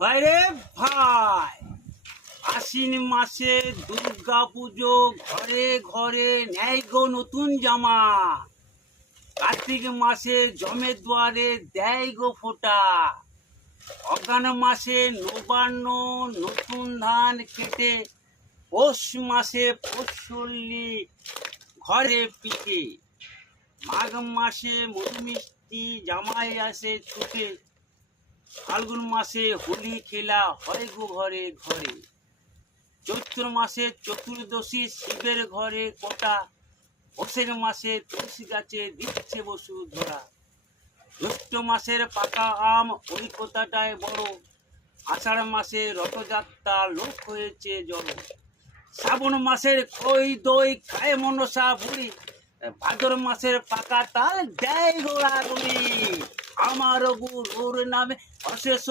বাইরে ভাই, আশ্বিন মাসে দুর্গা পুজো, ঘরে ঘরে নেয় গো নতুন জামা। কার্তিক মাসে জমের দুয়ারে দেয় গো ফোঁটা। অঘ্রাণ মাসে নবান্ন, নতুন ধান কেটে। পৌষ মাসে পৌষল্লি, ঘরে পিঠে। মাঘ মাসে মধুমিষ্টি, জামাই আসে ছুটে। ফাল্গুন মাসে হোলি খেলা হয় গো ঘরে ঘরে। চৈত্র মাসে চতুর্দশী, শিবের ঘরে কোটা। বৈশাখ মাসে তুলসী গাছে দিচ্ছে বসুধরা। জ্যৈষ্ঠ মাসের পাকা আম, ওই কোথাটায় বড়। আষাঢ় মাসে রথযাত্রা, লোক হয়েছে জড়ো। শ্রাবণ মাসের খই দই খায় মনসা বুড়ি। ভাদর মাসের পাকা তাল দেয় গোড়াগুড়ি। আমার গুরুর নামে অশেষ